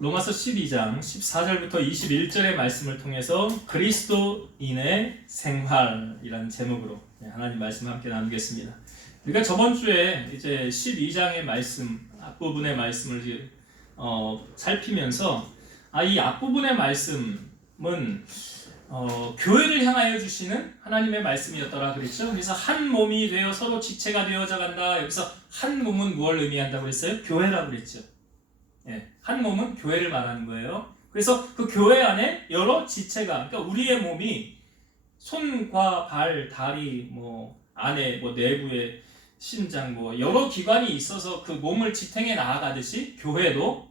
로마서 12장 14절부터 21절의 말씀을 통해서 그리스도인의 생활이라는 제목으로 하나님 말씀을 함께 나누겠습니다. 우리가 저번 주에 이제 12장의 말씀 앞부분의 말씀을 살피면서 이 앞부분의 말씀은 교회를 향하여 주시는 하나님의 말씀이었더라 그랬죠. 그래서 한 몸이 되어 서로 지체가 되어져 간다. 여기서 한 몸은 무엇을 의미한다고 그랬어요? 교회라고 그랬죠. 한 몸은 교회를 말하는 거예요. 그래서 그 교회 안에 여러 지체가, 그러니까 우리의 몸이 손과 발, 다리, 안에 내부에 심장, 여러 기관이 있어서 그 몸을 지탱해 나아가듯이 교회도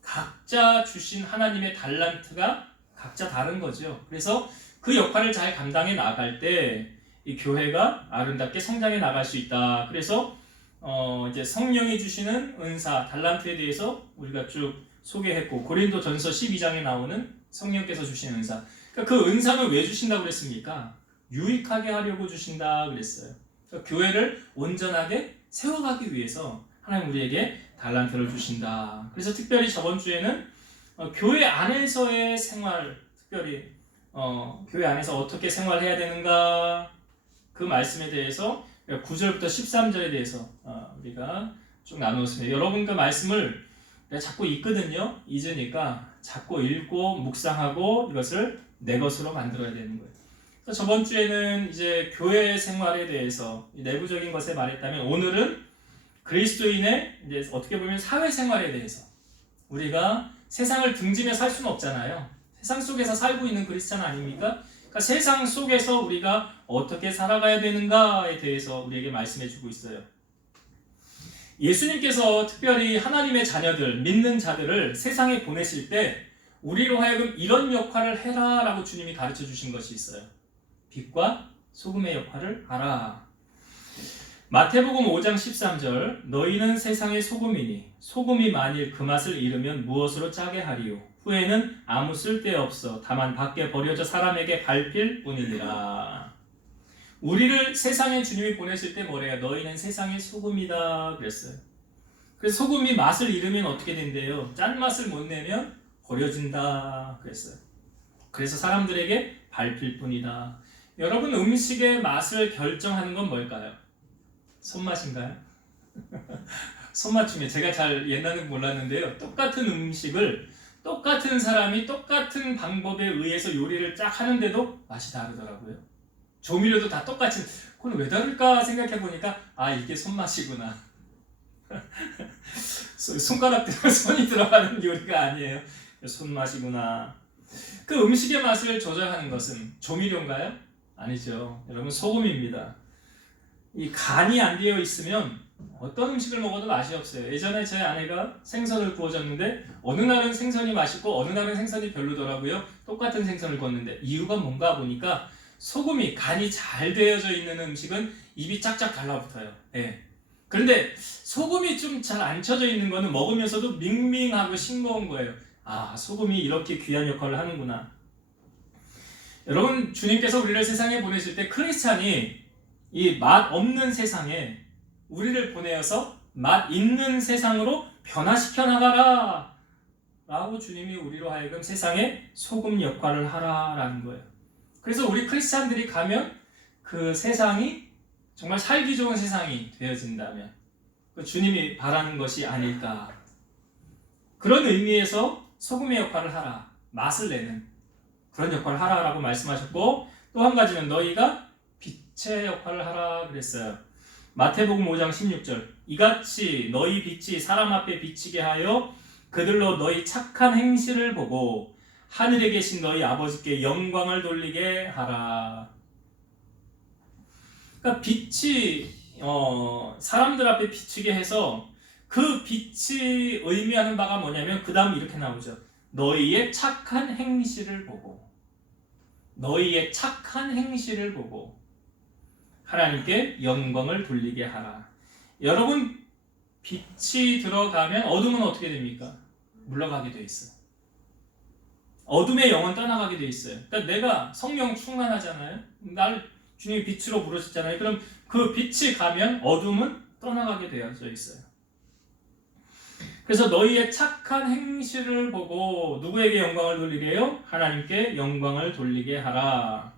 각자 주신 하나님의 달란트가 각자 다른 거죠. 그래서 그 역할을 잘 감당해 나갈 때 이 교회가 아름답게 성장해 나갈 수 있다. 그래서 이제 성령이 주시는 은사, 달란트에 대해서 우리가 쭉 소개했고, 고린도전서 12장에 나오는 성령께서 주시는 은사. 그러니까 그 은사는 왜 주신다고 그랬습니까? 유익하게 하려고 주신다 그랬어요. 그러니까 교회를 온전하게 세워가기 위해서 하나님 우리에게 달란트를 주신다. 그래서 특별히 저번 주에는 교회 안에서의 생활, 특별히 교회 안에서 어떻게 생활해야 되는가, 그 말씀에 대해서 9절부터 13절에 대해서 우리가 쭉 나누었습니다. 여러분 그 말씀을 자꾸 읽거든요. 잊으니까 자꾸 읽고 묵상하고 이것을 내 것으로 만들어야 되는 거예요. 그래서 저번 주에는 이제 교회 생활에 대해서 내부적인 것에 말했다면, 오늘은 그리스도인의 이제 어떻게 보면 사회 생활에 대해서, 우리가 세상을 등지며 살 수는 없잖아요. 세상 속에서 살고 있는 크리스찬 아닙니까? 그러니까 세상 속에서 우리가 어떻게 살아가야 되는가에 대해서 우리에게 말씀해 주고 있어요. 예수님께서 특별히 하나님의 자녀들, 믿는 자들을 세상에 보내실 때 우리로 하여금 이런 역할을 해라 라고 주님이 가르쳐 주신 것이 있어요. 빛과 소금의 역할을 하라. 마태복음 5장 13절, 너희는 세상의 소금이니 소금이 만일 그 맛을 잃으면 무엇으로 짜게 하리요? 후에는 아무 쓸데없어 다만 밖에 버려져 사람에게 밟힐 뿐이니라. 우리를 세상에 주님이 보내실 때 뭐래요? 너희는 세상의 소금이다 그랬어요. 그래서 소금이 맛을 잃으면 어떻게 된대요? 짠맛을 못 내면 버려진다 그랬어요. 그래서 사람들에게 밟힐 뿐이다. 여러분, 음식의 맛을 결정하는 건 뭘까요? 손맛인가요? 손맛 중에 제가 잘 옛날엔 몰랐는데요. 똑같은 음식을 똑같은 사람이 똑같은 방법에 의해서 요리를 쫙 하는데도 맛이 다르더라고요. 조미료도 다 똑같이, 그건 왜 다를까 생각해 보니까 이게 손맛이구나. 손가락 들어 손이 들어가는 요리가 아니에요. 손맛이구나. 그 음식의 맛을 조절하는 것은 조미료인가요? 아니죠. 여러분, 소금입니다. 이 간이 안 되어 있으면 어떤 음식을 먹어도 맛이 없어요. 예전에 제 아내가 생선을 구워줬는데 어느 날은 생선이 맛있고 어느 날은 생선이 별로더라고요. 똑같은 생선을 구웠는데 이유가 뭔가 보니까 소금이, 간이 잘 되어져 있는 음식은 입이 짝짝 달라붙어요. 그런데 소금이 좀 잘 안 쳐져 있는 거는 먹으면서도 밍밍하고 싱거운 거예요. 소금이 이렇게 귀한 역할을 하는구나. 여러분, 주님께서 우리를 세상에 보내실 때 크리스찬이 이 맛 없는 세상에 우리를 보내어서 맛 있는 세상으로 변화시켜 나가라 라고 주님이 우리로 하여금 세상에 소금 역할을 하라라는 거예요. 그래서 우리 크리스찬들이 가면 그 세상이 정말 살기 좋은 세상이 되어진다면 주님이 바라는 것이 아닐까. 그런 의미에서 소금의 역할을 하라, 맛을 내는 그런 역할을 하라라고 말씀하셨고, 또 한 가지는 너희가 빛의 역할을 하라 그랬어요. 마태복음 5장 16절, 이같이 너희 빛이 사람 앞에 비치게 하여 그들로 너희 착한 행실을 보고 하늘에 계신 너희 아버지께 영광을 돌리게 하라. 그러니까 빛이 사람들 앞에 비치게 해서 그 빛이 의미하는 바가 뭐냐면 그 다음 이렇게 나오죠. 너희의 착한 행실을 보고, 너희의 착한 행실을 보고 하나님께 영광을 돌리게 하라. 여러분, 빛이 들어가면 어둠은 어떻게 됩니까? 물러가게 돼 있어요. 어둠의 영은 떠나가게 돼 있어요. 그러니까 내가 성령 충만하잖아요. 날 주님이 빛으로 부르셨잖아요. 그럼 그 빛이 가면 어둠은 떠나가게 되어져 있어요. 그래서 너희의 착한 행실을 보고 누구에게 영광을 돌리게 해요? 하나님께 영광을 돌리게 하라.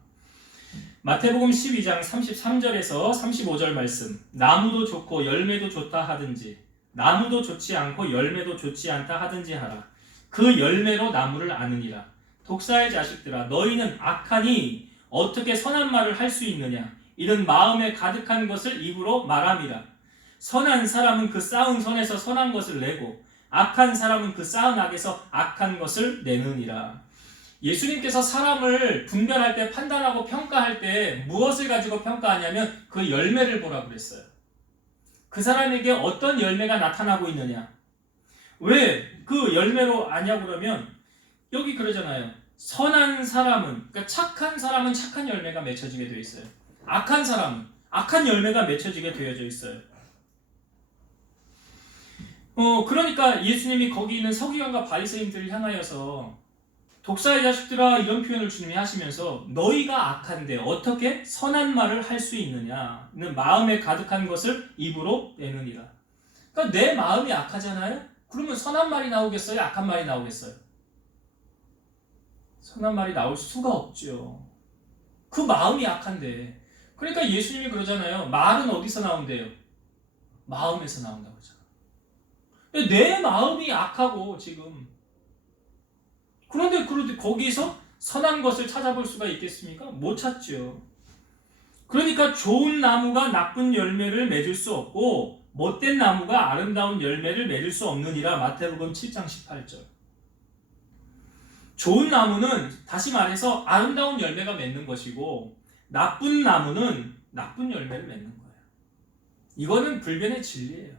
마태복음 12장 33절에서 35절 말씀. 나무도 좋고 열매도 좋다 하든지 나무도 좋지 않고 열매도 좋지 않다 하든지 하라. 그 열매로 나무를 아느니라. 독사의 자식들아, 너희는 악하니 어떻게 선한 말을 할 수 있느냐? 이는 마음에 가득한 것을 입으로 말함이라. 선한 사람은 그 쌓은 선에서 선한 것을 내고 악한 사람은 그 쌓은 악에서 악한 것을 내느니라. 예수님께서 사람을 분별할 때, 판단하고 평가할 때 무엇을 가지고 평가하냐면 그 열매를 보라고 그랬어요. 그 사람에게 어떤 열매가 나타나고 있느냐. 왜 그 열매로 아냐고 그러면 여기 그러잖아요. 선한 사람은, 그러니까 착한 사람은 착한 열매가 맺혀지게 되어 있어요. 악한 사람은 악한 열매가 맺혀지게 되어져 있어요. 그러니까 예수님이 거기 있는 서기관과 바리새인들을 향하여서 독사의 자식들아, 이런 표현을 주님이 하시면서 너희가 악한데 어떻게 선한 말을 할 수 있느냐는 마음에 가득한 것을 입으로 내느니라. 그러니까 내 마음이 악하잖아요. 그러면 선한 말이 나오겠어요? 악한 말이 나오겠어요? 선한 말이 나올 수가 없죠. 그 마음이 악한데. 그러니까 예수님이 그러잖아요. 말은 어디서 나온대요? 마음에서 나온다고 하잖아요. 내 마음이 악하고 지금. 그런데 거기서 선한 것을 찾아볼 수가 있겠습니까? 못 찾죠. 그러니까 좋은 나무가 나쁜 열매를 맺을 수 없고 못된 나무가 아름다운 열매를 맺을 수 없느니라. 마태복음 7장 18절. 좋은 나무는 다시 말해서 아름다운 열매가 맺는 것이고 나쁜 나무는 나쁜 열매를 맺는 거예요. 이거는 불변의 진리예요.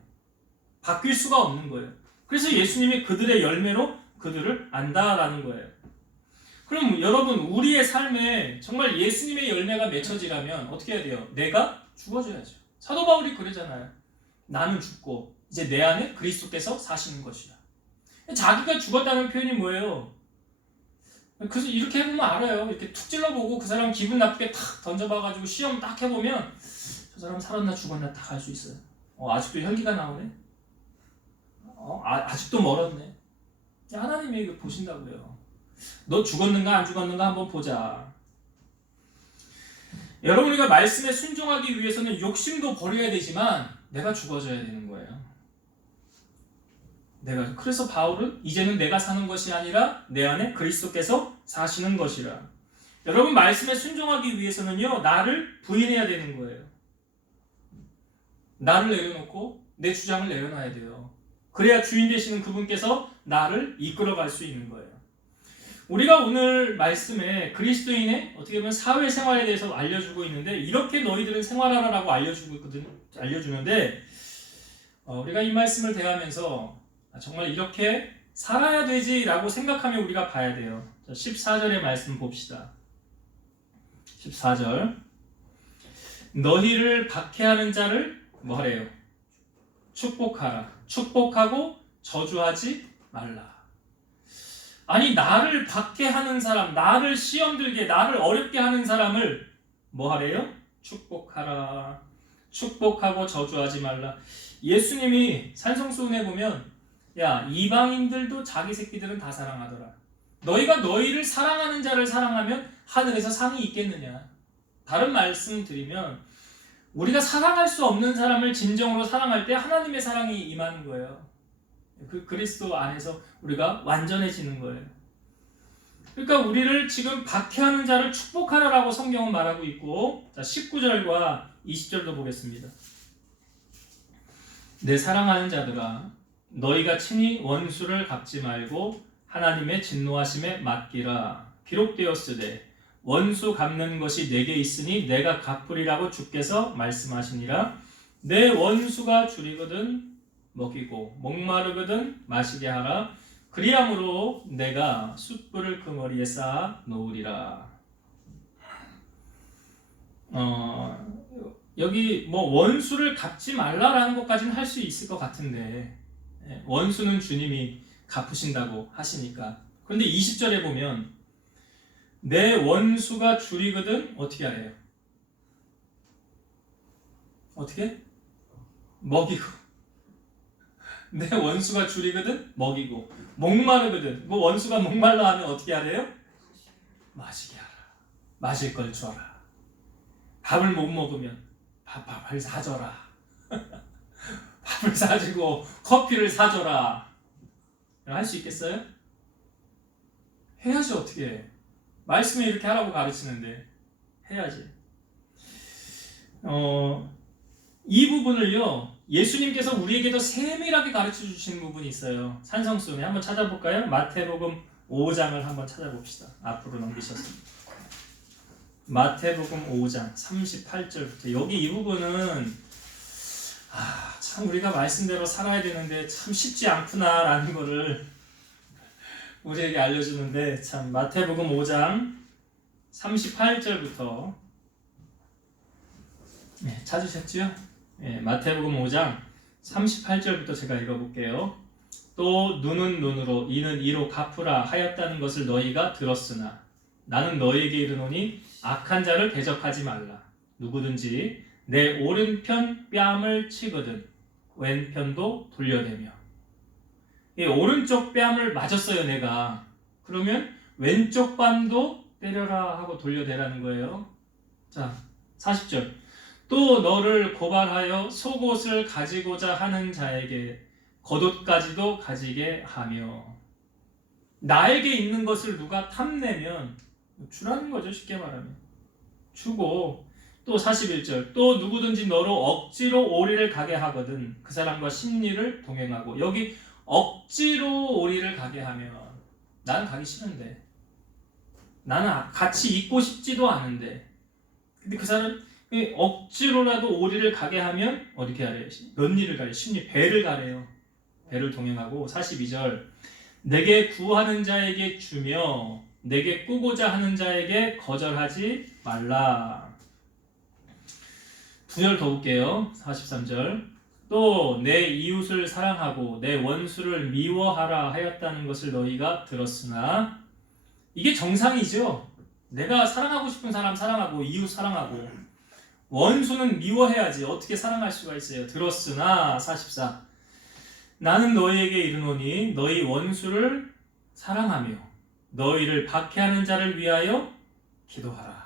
바뀔 수가 없는 거예요. 그래서 예수님이 그들의 열매로 그들을 안다라는 거예요. 그럼 여러분, 우리의 삶에 정말 예수님의 열매가 맺혀지려면 어떻게 해야 돼요? 내가 죽어져야죠. 사도 바울이 그러잖아요. 나는 죽고 이제 내 안에 그리스도께서 사시는 것이라. 자기가 죽었다는 표현이 뭐예요? 그래서 이렇게 해보면 알아요. 이렇게 툭 찔러보고 그 사람 기분 나쁘게 탁 던져봐가지고 시험 딱 해보면 저 사람 살았나 죽었나 딱 알 수 있어요. 아직도 혈기가 나오네? 아직도 멀었네. 하나님이 이거 보신다고요. 너 죽었는가 안 죽었는가 한번 보자. 여러분, 우리가 말씀에 순종하기 위해서는 욕심도 버려야 되지만 내가 죽어져야 되는 거예요. 그래서 바울은 이제는 내가 사는 것이 아니라 내 안에 그리스도께서 사시는 것이라. 여러분, 말씀에 순종하기 위해서는요, 나를 부인해야 되는 거예요. 나를 내려놓고 내 주장을 내려놔야 돼요. 그래야 주인 되시는 그분께서 나를 이끌어갈 수 있는 거예요. 우리가 오늘 말씀에 그리스도인의 어떻게 보면 사회생활에 대해서 알려주고 있는데, 이렇게 너희들은 생활하라라고 알려주는데, 우리가 이 말씀을 대하면서 정말 이렇게 살아야 되지라고 생각하며 우리가 봐야 돼요. 14절의 말씀 봅시다. 14절. 너희를 박해하는 자를 뭐래요? 축복하라. 축복하고 저주하지 말라. 아니, 나를 박해하는 사람, 나를 시험 들게, 나를 어렵게 하는 사람을 뭐 하래요? 축복하라. 축복하고 저주하지 말라. 예수님이 산성수훈에 보면, 야, 이방인들도 자기 새끼들은 다 사랑하더라. 너희가 너희를 사랑하는 자를 사랑하면 하늘에서 상이 있겠느냐. 다른 말씀 드리면 우리가 사랑할 수 없는 사람을 진정으로 사랑할 때 하나님의 사랑이 임하는 거예요. 그 그리스도 안에서 우리가 완전해지는 거예요. 그러니까 우리를 지금 박해하는 자를 축복하라라고 성경은 말하고 있고, 자, 19절과 20절도 보겠습니다. 내 사랑하는 자들아, 너희가 친히 원수를 갚지 말고 하나님의 진노하심에 맡기라. 기록되었으되 원수 갚는 것이 내게 있으니 내가 갚으리라고 주께서 말씀하시니라. 내 원수가 줄이거든 먹이고 목마르거든 마시게 하라. 그리함으로 내가 숯불을 그 머리에 쌓아 놓으리라. 여기 뭐 원수를 갚지 말라라는 것까지는 할 수 있을 것 같은데, 원수는 주님이 갚으신다고 하시니까. 그런데 20절에 보면 내 원수가 줄이거든 어떻게 하래요? 어떻게? 먹이고. 내 원수가 줄이거든 먹이고, 목마르거든 뭐 원수가 목말라 하면 어떻게 하래요? 마시게 하라. 마실 걸 줘라. 밥을 못 먹으면 밥을 사줘라. 밥을 사주고 커피를 사줘라. 할 수 있겠어요? 해야지. 어떻게 해? 말씀에 이렇게 하라고 가르치는데 해야지. 이 부분을요, 예수님께서 우리에게도 세밀하게 가르쳐 주시는 부분이 있어요. 산성수훈에 한번 찾아볼까요? 마태복음 5장을 한번 찾아봅시다. 앞으로 넘기셔서 마태복음 5장 38절부터. 여기 이 부분은 참 우리가 말씀대로 살아야 되는데 참 쉽지 않구나라는 거를 우리에게 알려주는데, 참 마태복음 5장 38절부터 찾으셨죠? 마태복음 5장 38절부터 제가 읽어볼게요. 또 눈은 눈으로 이는 이로 갚으라 하였다는 것을 너희가 들었으나 나는 너희에게 이르노니 악한 자를 대적하지 말라. 누구든지 내 오른편 뺨을 치거든 왼편도 돌려대며. 오른쪽 뺨을 맞았어요 내가. 그러면 왼쪽 뺨도 때려라 하고 돌려대라는 거예요. 자 40절. 또 너를 고발하여 속옷을 가지고자 하는 자에게 겉옷까지도 가지게 하며. 나에게 있는 것을 누가 탐내면 주라는 거죠. 쉽게 말하면 주고. 또 41절. 또 누구든지 너로 억지로 오리를 가게 하거든 그 사람과 심리를 동행하고. 여기 억지로 오리를 가게 하면 나는 가기 싫은데, 나는 같이 있고 싶지도 않은데, 근데 그 사람 억지로라도 오리를 가게 하면 어떻게 하래요? 몇 리를 가래요? 심리 배를 가래요. 배를 동행하고. 42절. 내게 구하는 자에게 주며 내게 꾸고자 하는 자에게 거절하지 말라. 2절 더 볼게요. 43절. 또 내 이웃을 사랑하고 내 원수를 미워하라 하였다는 것을 너희가 들었으나. 이게 정상이죠. 내가 사랑하고 싶은 사람 사랑하고 이웃 사랑하고 원수는 미워해야지. 어떻게 사랑할 수가 있어요? 들었으나 44. 나는 너희에게 이르노니 너희 원수를 사랑하며 너희를 박해하는 자를 위하여 기도하라.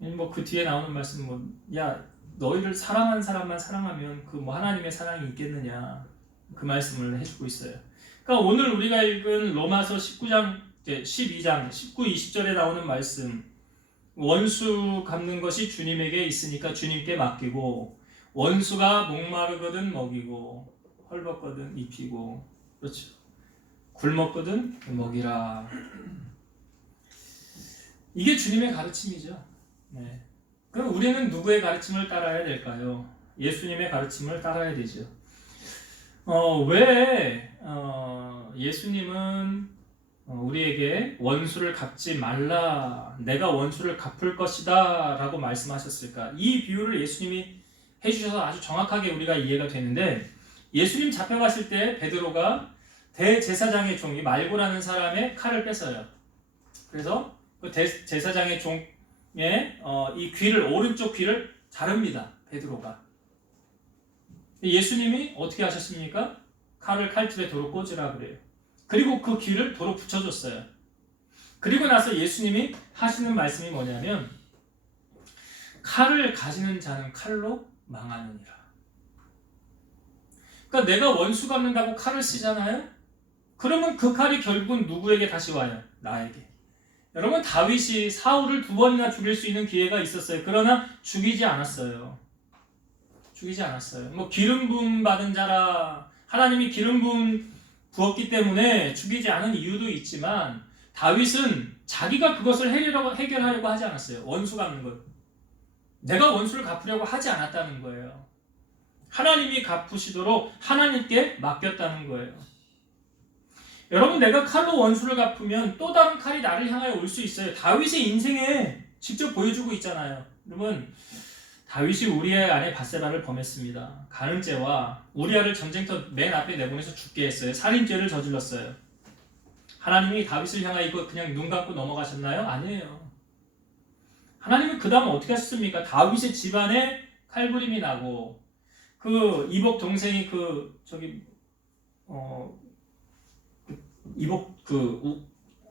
뭐 그 뒤에 나오는 말씀 야 너희를 사랑하는 사람만 사랑하면 그 하나님의 사랑이 있겠느냐, 그 말씀을 해주고 있어요. 그러니까 오늘 우리가 읽은 로마서 19장 12장 19, 20절에 나오는 말씀, 원수 갚는 것이 주님에게 있으니까 주님께 맡기고, 원수가 목마르거든 먹이고 헐벗거든 입히고, 그렇죠. 굶었거든 먹이라. 이게 주님의 가르침이죠. 그럼 우리는 누구의 가르침을 따라야 될까요? 예수님의 가르침을 따라야 되죠. 왜 예수님은 우리에게 원수를 갚지 말라, 내가 원수를 갚을 것이다 라고 말씀하셨을까? 이 비유를 예수님이 해주셔서 아주 정확하게 우리가 이해가 되는데, 예수님 잡혀갔을 때 베드로가 대제사장의 종이 말고라는 사람의 칼을 뺐어요. 그래서 그 대제사장의 종의 이 귀를, 오른쪽 귀를 자릅니다. 베드로가. 예수님이 어떻게 하셨습니까? 칼을 칼집에 도로 꽂으라 그래요. 그리고 그 귀를 도로 붙여줬어요. 그리고 나서 예수님이 하시는 말씀이 뭐냐면, 칼을 가지는 자는 칼로 망하느니라. 그러니까 내가 원수 갚는다고 칼을 쓰잖아요. 그러면 그 칼이 결국은 누구에게 다시 와요? 나에게. 여러분, 다윗이 사울을 2번이나 죽일 수 있는 기회가 있었어요. 그러나 죽이지 않았어요. 죽이지 않았어요. 기름 부음 받은 자라, 하나님이 기름 부음 부었기 때문에 죽이지 않은 이유도 있지만, 다윗은 자기가 그것을 해결하려고 하지 않았어요. 원수 갚는 것. 내가 원수를 갚으려고 하지 않았다는 거예요. 하나님이 갚으시도록 하나님께 맡겼다는 거예요. 여러분, 내가 칼로 원수를 갚으면 또 다른 칼이 나를 향하여 올 수 있어요. 다윗의 인생에 직접 보여주고 있잖아요. 여러분, 다윗이 우리아 아내 밧세바를 범했습니다. 가늠죄와 우리아를 전쟁터 맨 앞에 내보내서 죽게 했어요. 살인죄를 저질렀어요. 하나님이 다윗을 향하여 이거 그냥 눈 감고 넘어가셨나요? 아니에요. 하나님은 그 다음 어떻게 하셨습니까? 다윗의 집안에 칼부림이 나고 그 이복 동생이 그 저기 이복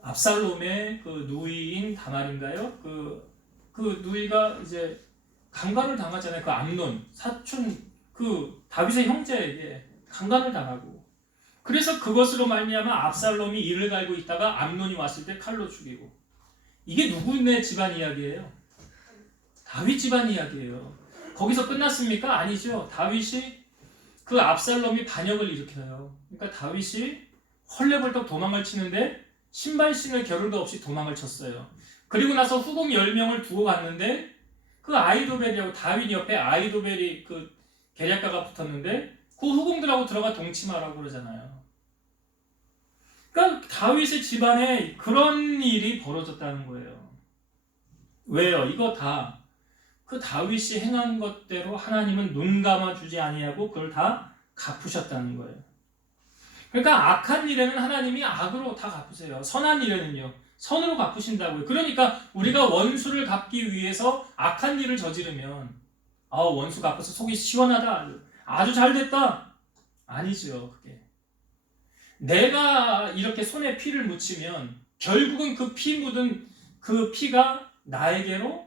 압살롬의 그 누이인 다말인가요? 그 누이가 이제 강간을 당하잖아요. 그 암논 사촌 그 다윗의 형제에게 강간을 당하고 그래서 그것으로 말미암아 압살롬이 이를 갈고 있다가 암논이 왔을 때 칼로 죽이고 이게 누구네 집안 이야기예요? 다윗 집안 이야기예요. 거기서 끝났습니까? 아니죠. 다윗이 그 압살롬이 반역을 일으켜요. 그러니까 다윗이 헐레벌떡 도망을 치는데 신발신을 겨를도 없이 도망을 쳤어요. 그리고 나서 후궁 10명을 두고 갔는데 그 아이도벨이라고 다윗 옆에 아이도벨이 그 계략가가 붙었는데 그 후궁들하고 들어가 동침하라고 그러잖아요. 그러니까 다윗의 집안에 그런 일이 벌어졌다는 거예요. 왜요? 이거 다 그 다윗이 행한 것대로 하나님은 눈 감아주지 아니하고 그걸 다 갚으셨다는 거예요. 그러니까 악한 일에는 하나님이 악으로 다 갚으세요. 선한 일에는요. 선으로 갚으신다고요. 그러니까 우리가 원수를 갚기 위해서 악한 일을 저지르면 원수 갚아서 속이 시원하다. 아주 잘 됐다. 아니죠. 그게. 내가 이렇게 손에 피를 묻히면 결국은 그 피 묻은 그 피가 나에게로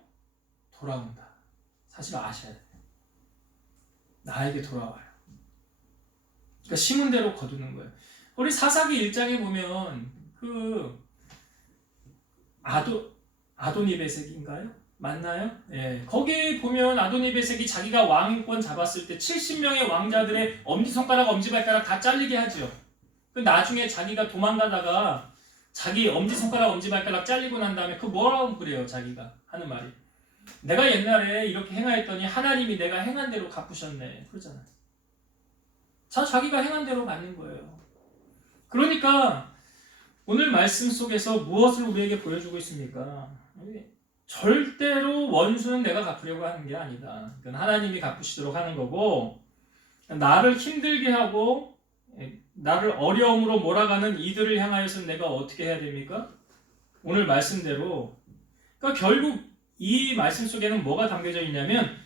돌아온다. 사실 아셔야 돼요. 나에게 돌아와요. 그러니까 심은 대로 거두는 거예요. 우리 사사기 1장에 보면 그 아도니베섹인가요? 맞나요? 예. 거기 보면 아도니베섹이 자기가 왕권 잡았을 때 70명의 왕자들의 엄지손가락, 엄지발가락 다 잘리게 하죠. 그 나중에 자기가 도망가다가 자기 엄지손가락, 엄지발가락 잘리고 난 다음에 그 뭐라고 그래요? 자기가 하는 말이 내가 옛날에 이렇게 행하였더니 하나님이 내가 행한 대로 갚으셨네. 그러잖아요. 자기가 행한 대로 받는 거예요. 그러니까 오늘 말씀 속에서 무엇을 우리에게 보여주고 있습니까? 절대로 원수는 내가 갚으려고 하는 게 아니다. 그건 하나님이 갚으시도록 하는 거고 나를 힘들게 하고 나를 어려움으로 몰아가는 이들을 향하여서 내가 어떻게 해야 됩니까? 오늘 말씀대로 그러니까 결국 이 말씀 속에는 뭐가 담겨져 있냐면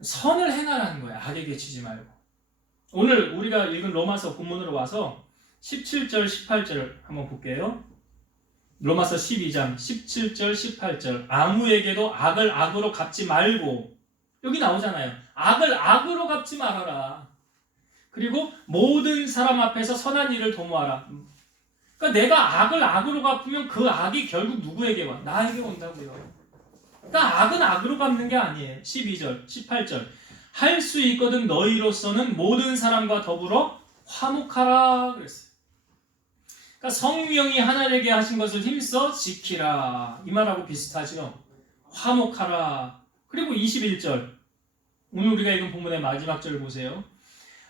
선을 행하라는 거예요. 악에게 치지 말고. 오늘 우리가 읽은 로마서 본문으로 와서 17절, 18절 한번 볼게요. 로마서 12장 17절, 18절 아무에게도 악을 악으로 갚지 말고 여기 나오잖아요. 악을 악으로 갚지 말아라. 그리고 모든 사람 앞에서 선한 일을 도모하라. 그러니까 내가 악을 악으로 갚으면 그 악이 결국 누구에게 와? 나에게 온다고요. 그러니까 악은 악으로 갚는 게 아니에요. 12절, 18절 할 수 있거든 너희로서는 모든 사람과 더불어 화목하라 그랬어요. 그러니까 성령이 하나님께 하신 것을 힘써 지키라 이 말하고 비슷하죠. 화목하라. 그리고 21절 오늘 우리가 읽은 본문의 마지막 절 보세요.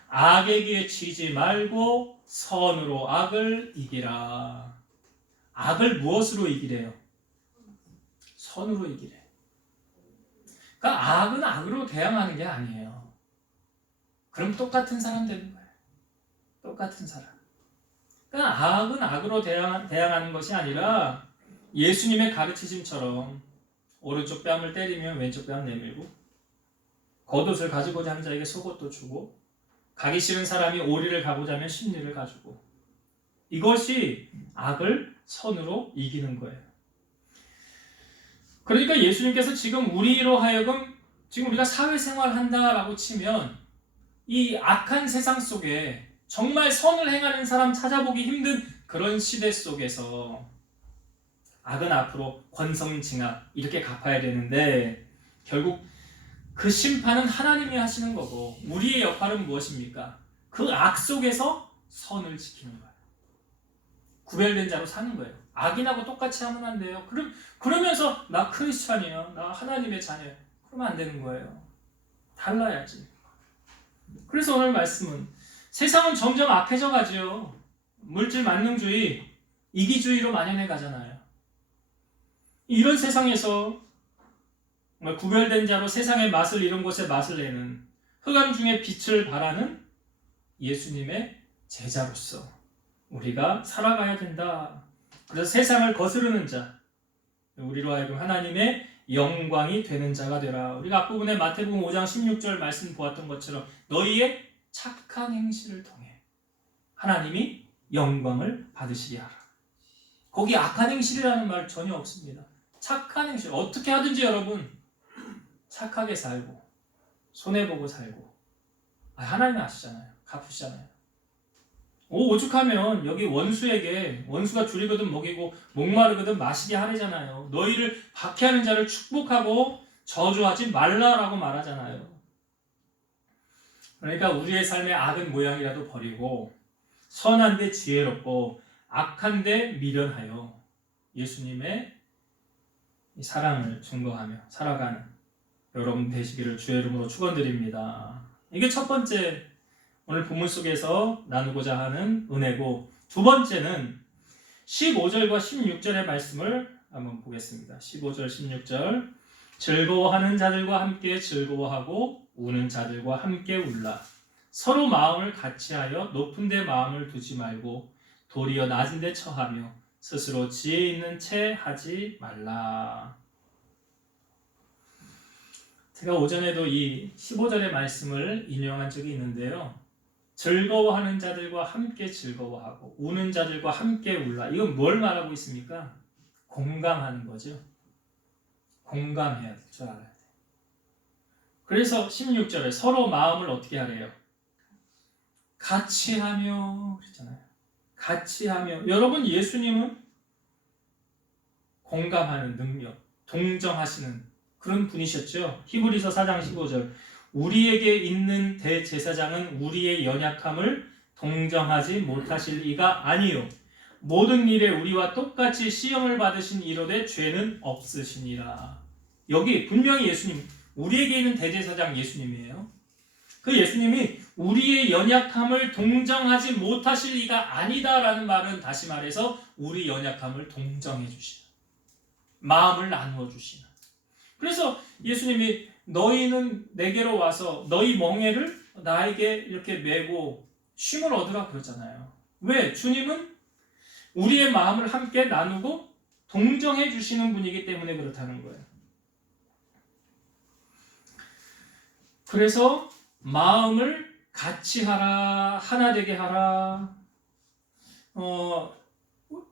악에게 치지 말고 선으로 악을 이기라. 악을 무엇으로 이기래요? 선으로 이기래. 그러니까 악은 악으로 대항하는 게 아니에요. 그럼 똑같은 사람 되는 거예요. 똑같은 사람. 그러니까 악은 악으로 대항하는 것이 아니라 예수님의 가르치심처럼 오른쪽 뺨을 때리면 왼쪽 뺨 내밀고 겉옷을 가지고자 하는 자에게 속옷도 주고 가기 싫은 사람이 오리를 가고자 하면 십리를 가지고 이것이 악을 선으로 이기는 거예요. 그러니까 예수님께서 지금 우리로 하여금 지금 우리가 사회생활 한다라고 치면 이 악한 세상 속에 정말 선을 행하는 사람 찾아보기 힘든 그런 시대 속에서 악은 앞으로 권성징악 이렇게 갚아야 되는데 결국 그 심판은 하나님이 하시는 거고 우리의 역할은 무엇입니까? 그 악 속에서 선을 지키는 거예요. 구별된 자로 사는 거예요. 악인하고 똑같이 하면 안 돼요. 그러면서 나 크리스찬이야. 나 하나님의 자녀야. 그러면 안 되는 거예요. 달라야지. 그래서 오늘 말씀은 세상은 점점 악해져 가죠. 물질 만능주의, 이기주의로 만연해 가잖아요. 이런 세상에서 구별된 자로 세상의 맛을 이룬 곳에 맛을 내는 흑암 중에 빛을 발하는 예수님의 제자로서 우리가 살아가야 된다. 그래서 세상을 거스르는 자, 우리로 하여금 하나님의 영광이 되는 자가 되라. 우리가 앞부분에 마태복음 5장 16절 말씀 보았던 것처럼 너희의 착한 행실을 통해 하나님이 영광을 받으시게 하라. 거기 악한 행실이라는 말 전혀 없습니다. 착한 행실, 어떻게 하든지 여러분 착하게 살고 손해보고 살고, 하나님 아시잖아요. 갚으시잖아요. 오죽하면 여기 원수에게, 원수가 줄이거든 먹이고 목마르거든 마시게 하래잖아요. 너희를 박해하는 자를 축복하고 저주하지 말라라고 말하잖아요. 그러니까 우리의 삶의 악은 모양이라도 버리고 선한데 지혜롭고 악한데 미련하여 예수님의 사랑을 증거하며 살아가는 여러분 되시기를 주의 이름으로 축원드립니다. 이게 첫 번째 오늘 본문 속에서 나누고자 하는 은혜고, 두 번째는 15절과 16절의 말씀을 한번 보겠습니다. 15절 16절 즐거워하는 자들과 함께 즐거워하고 우는 자들과 함께 울라. 서로 마음을 같이하여 높은 데 마음을 두지 말고 도리어 낮은 데 처하며 스스로 지혜 있는 채 하지 말라. 제가 오전에도 이 15절의 말씀을 인용한 적이 있는데요. 즐거워하는 자들과 함께 즐거워하고 우는 자들과 함께 울라. 이건 뭘 말하고 있습니까? 공감하는 거죠. 공감해야 될 줄 알아야 돼. 그래서 16절에 서로 마음을 어떻게 하래요? 같이 하며 그랬잖아요. 같이 하며. 여러분, 예수님은 공감하는 능력, 동정하시는 그런 분이셨죠. 히브리서 4장 15절 우리에게 있는 대제사장은 우리의 연약함을 동정하지 못하실 이가 아니요 모든 일에 우리와 똑같이 시험을 받으신 이로되 죄는 없으시니라. 여기 분명히 예수님, 우리에게 있는 대제사장 예수님이에요. 그 예수님이 우리의 연약함을 동정하지 못하실 이가 아니다라는 말은 다시 말해서 우리 연약함을 동정해 주시는, 마음을 나누어 주시는. 그래서 예수님이 너희는 내게로 와서 너희 멍에를 나에게 이렇게 메고 쉼을 얻으라 그러잖아요. 왜? 주님은 우리의 마음을 함께 나누고 동정해 주시는 분이기 때문에 그렇다는 거예요. 그래서 마음을 같이 하라, 하나 되게 하라.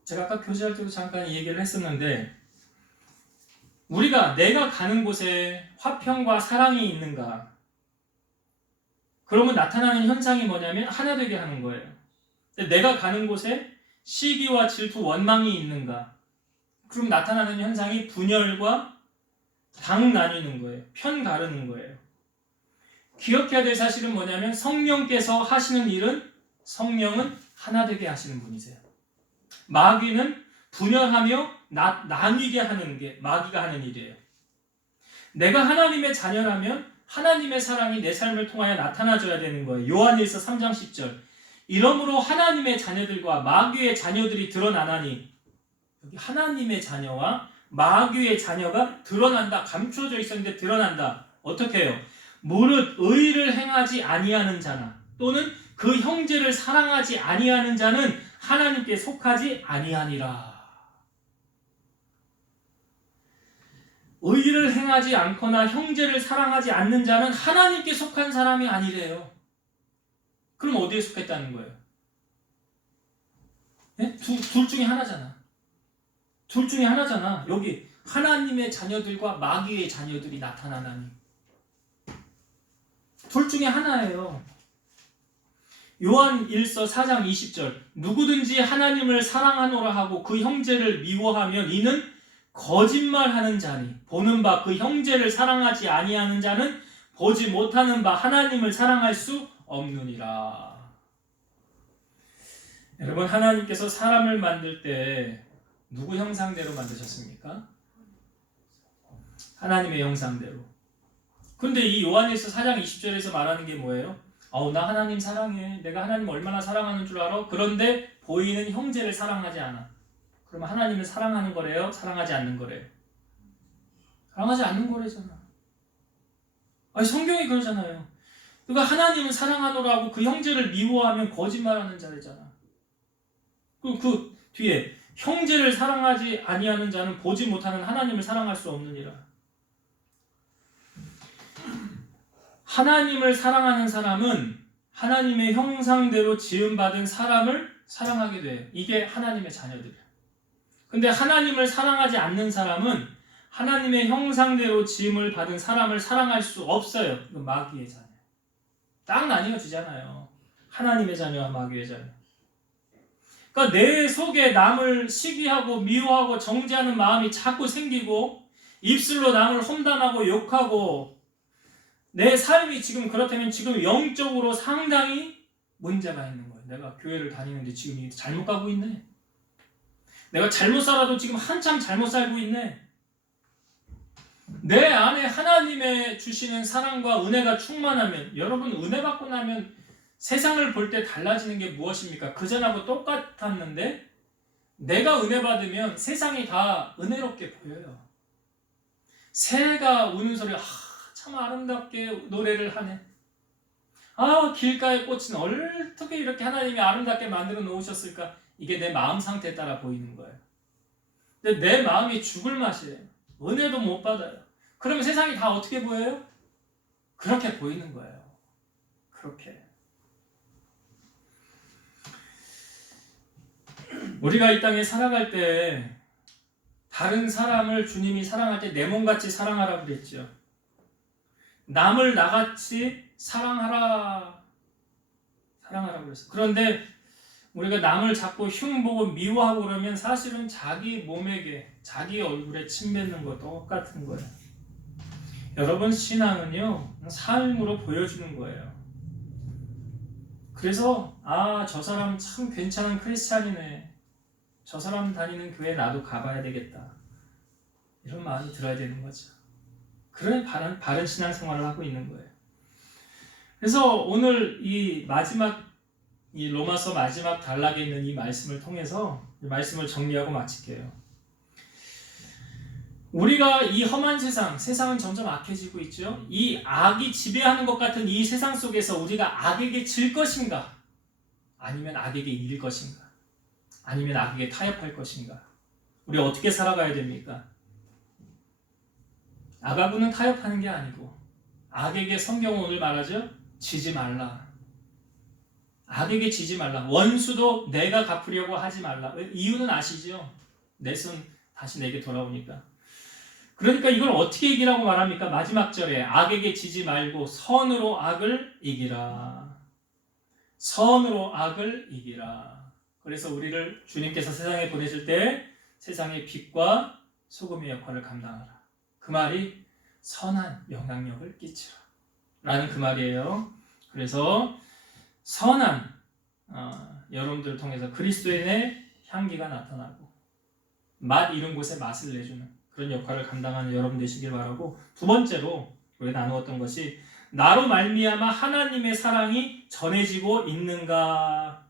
제가 아까 교제할 때도 잠깐 얘기를 했었는데, 우리가 내가 가는 곳에 화평과 사랑이 있는가? 그러면 나타나는 현상이 뭐냐면 하나 되게 하는 거예요. 내가 가는 곳에 시기와 질투, 원망이 있는가? 그럼 나타나는 현상이 분열과 당 나뉘는 거예요. 편 가르는 거예요. 기억해야 될 사실은 뭐냐면 성령께서 하시는 일은 성령은 하나 되게 하시는 분이세요. 마귀는 분열하며 나뉘게 하는 게 마귀가 하는 일이에요. 내가 하나님의 자녀라면 하나님의 사랑이 내 삶을 통하여 나타나줘야 되는 거예요. 요한일서 3장 10절 이러므로 하나님의 자녀들과 마귀의 자녀들이 드러나나니, 여기 하나님의 자녀와 마귀의 자녀가 드러난다. 감춰져 있었는데 드러난다. 어떻게 해요? 무릇 의를 행하지 아니하는 자나 또는 그 형제를 사랑하지 아니하는 자는 하나님께 속하지 아니하니라. 의를 행하지 않거나 형제를 사랑하지 않는 자는 하나님께 속한 사람이 아니래요. 그럼 어디에 속했다는 거예요? 네? 둘 중에 하나잖아. 둘 중에 하나잖아. 여기 하나님의 자녀들과 마귀의 자녀들이 나타나나니 둘 중에 하나예요. 요한 1서 4장 20절 누구든지 하나님을 사랑하노라 하고 그 형제를 미워하면 이는 거짓말하는 자니 보는 바 그 형제를 사랑하지 아니하는 자는 보지 못하는 바 하나님을 사랑할 수 없느니라. 여러분, 하나님께서 사람을 만들 때 누구 형상대로 만드셨습니까? 하나님의 형상대로. 근데 이 요한일서 4장 20절에서 말하는 게 뭐예요? 나 하나님 사랑해. 내가 하나님 얼마나 사랑하는 줄 알아? 그런데 보이는 형제를 사랑하지 않아. 그러면 하나님을 사랑하는 거래요? 사랑하지 않는 거래요? 사랑하지 않는 거래잖아. 성경이 그러잖아요. 그러니까 하나님을 사랑하노라고 그 형제를 미워하면 거짓말하는 자래잖아. 그 뒤에 형제를 사랑하지 아니하는 자는 보지 못하는 하나님을 사랑할 수 없느니라. 하나님을 사랑하는 사람은 하나님의 형상대로 지음받은 사람을 사랑하게 돼요. 이게 하나님의 자녀들이에요. 근데 하나님을 사랑하지 않는 사람은 하나님의 형상대로 지음을 받은 사람을 사랑할 수 없어요. 이건 마귀의 자녀. 딱 나뉘어지잖아요. 하나님의 자녀와 마귀의 자녀. 그러니까 내 속에 남을 시기하고 미워하고 정죄하는 마음이 자꾸 생기고 입술로 남을 험담하고 욕하고 내 삶이 지금 그렇다면 지금 영적으로 상당히 문제가 있는 거예요. 내가 교회를 다니는데 지금 잘못 가고 있네. 내가 잘못 살아도 지금 한참 잘못 살고 있네. 내 안에 하나님의 주시는 사랑과 은혜가 충만하면, 여러분 은혜 받고 나면 세상을 볼 때 달라지는 게 무엇입니까? 그전하고 똑같았는데 내가 은혜 받으면 세상이 다 은혜롭게 보여요. 새가 우는 소리, 참 아름답게 노래를 하네. 길가의 꽃은 어떻게 이렇게 하나님이 아름답게 만들어 놓으셨을까? 이게 내 마음 상태에 따라 보이는 거예요. 근데 내 마음이 죽을 맛이에요. 은혜도 못 받아요. 그러면 세상이 다 어떻게 보여요? 그렇게 보이는 거예요. 그렇게. 우리가 이 땅에 살아갈 때 다른 사람을 주님이 사랑할 때 내 몸같이 사랑하라고 그랬죠. 남을 나같이 사랑하라고 그랬어요. 그런데 우리가 남을 자꾸 흉보고 미워하고 그러면 사실은 자기 몸에게, 자기 얼굴에 침 뱉는 거 똑같은 거예요. 여러분, 신앙은요, 삶으로 보여주는 거예요. 그래서 저 사람 참 괜찮은 크리스찬이네. 저 사람 다니는 교회 나도 가봐야 되겠다. 이런 마음이 들어야 되는 거죠. 그런 바른 신앙생활을 하고 있는 거예요. 그래서 오늘 이 로마서 마지막 단락에 있는 이 말씀을 통해서 이 말씀을 정리하고 마칠게요. 우리가 이 험한 세상은 점점 악해지고 있죠. 이 악이 지배하는 것 같은 이 세상 속에서 우리가 악에게 질 것인가? 아니면 악에게 이길 것인가? 아니면 악에게 타협할 것인가? 우리 어떻게 살아가야 됩니까? 악하고는 타협하는 게 아니고 악에게 성경은 오늘 말하죠? 지지 말라. 악에게 지지 말라. 원수도 내가 갚으려고 하지 말라. 이유는 아시죠? 내 손 다시 내게 돌아오니까. 그러니까 이걸 어떻게 이기라고 말합니까? 마지막 절에 악에게 지지 말고 선으로 악을 이기라. 선으로 악을 이기라. 그래서 우리를 주님께서 세상에 보내실 때 세상의 빛과 소금의 역할을 감당하라. 그 말이 선한 영향력을 끼치라 라는 그 말이에요. 그래서 선한 여러분들을 통해서 그리스도인의 향기가 나타나고 맛 이런 곳에 맛을 내주는 그런 역할을 감당하는 여러분 되시길 바라고, 두 번째로 우리가 나누었던 것이 나로 말미암아 하나님의 사랑이 전해지고 있는가.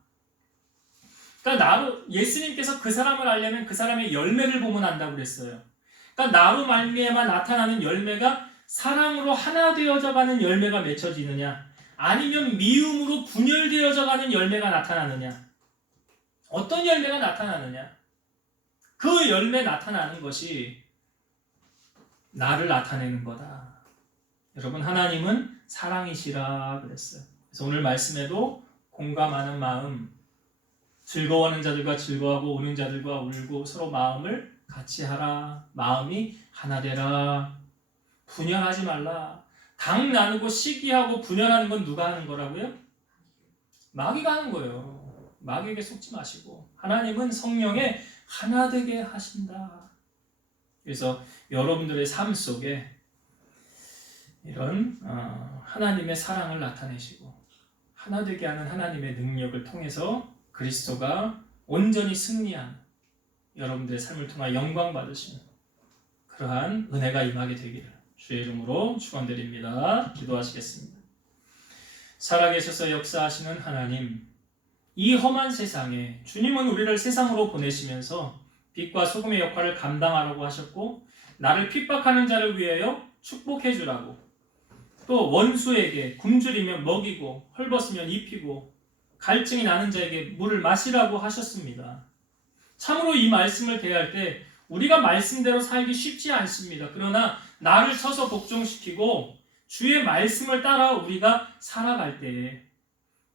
그러니까 예수님께서 그 사람을 알려면 그 사람의 열매를 보면 안다고 그랬어요. 그러니까 나로 말미암아 나타나는 열매가 사랑으로 하나 되어져가는 열매가 맺혀지느냐, 아니면 미움으로 분열되어져가는 열매가 나타나느냐. 어떤 열매가 나타나느냐? 그 열매 나타나는 것이 나를 나타내는 거다. 여러분, 하나님은 사랑이시라 그랬어요. 그래서 오늘 말씀에도 공감하는 마음, 즐거워하는 자들과 즐거워하고 우는 자들과 울고 서로 마음을 같이 하라. 마음이 하나 되라. 분열하지 말라. 당 나누고 시기하고 분열하는 건 누가 하는 거라고요? 마귀가 하는 거예요. 마귀에게 속지 마시고 하나님은 성령에 하나 되게 하신다. 그래서 여러분들의 삶 속에 이런 하나님의 사랑을 나타내시고 하나 되게 하는 하나님의 능력을 통해서 그리스도가 온전히 승리한 여러분들의 삶을 통해 영광 받으시는 그러한 은혜가 임하게 되기를 주의 이름으로 축원드립니다. 기도하시겠습니다. 살아계셔서 역사하시는 하나님, 이 험한 세상에 주님은 우리를 세상으로 보내시면서 빛과 소금의 역할을 감당하라고 하셨고, 나를 핍박하는 자를 위하여 축복해 주라고, 또 원수에게 굶주리면 먹이고 헐벗으면 입히고 갈증이 나는 자에게 물을 마시라고 하셨습니다. 참으로 이 말씀을 대할 때 우리가 말씀대로 살기 쉽지 않습니다. 그러나 나를 쳐서 복종시키고 주의 말씀을 따라 우리가 살아갈 때에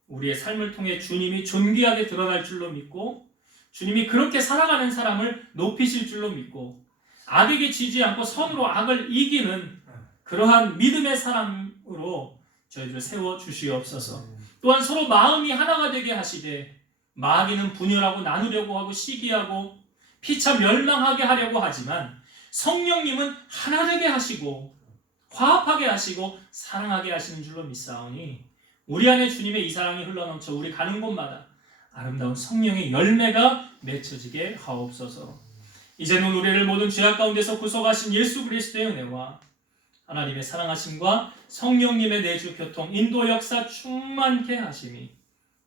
우리의 삶을 통해 주님이 존귀하게 드러날 줄로 믿고 주님이 그렇게 살아가는 사람을 높이실 줄로 믿고 악에게 지지 않고 선으로 악을 이기는 그러한 믿음의 사람으로 저희들을 세워주시옵소서. 또한 서로 마음이 하나가 되게 하시되 마귀는 분열하고 나누려고 하고 시기하고 피차 멸망하게 하려고 하지만 성령님은 하나 되게 하시고 화합하게 하시고 사랑하게 하시는 줄로 믿사오니 우리 안에 주님의 이 사랑이 흘러넘쳐 우리 가는 곳마다 아름다운 성령의 열매가 맺혀지게 하옵소서. 이제는 우리를 모든 죄악 가운데서 구속하신 예수 그리스도의 은혜와 하나님의 사랑하심과 성령님의 내주 교통 인도 역사 충만케 하심이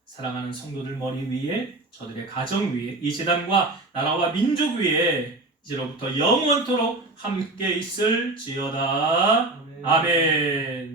사랑하는 성도들 머리 위에 저들의 가정 위에 이 제단과 나라와 민족 위에 이제로부터 영원토록 함께 있을지어다. 아멘.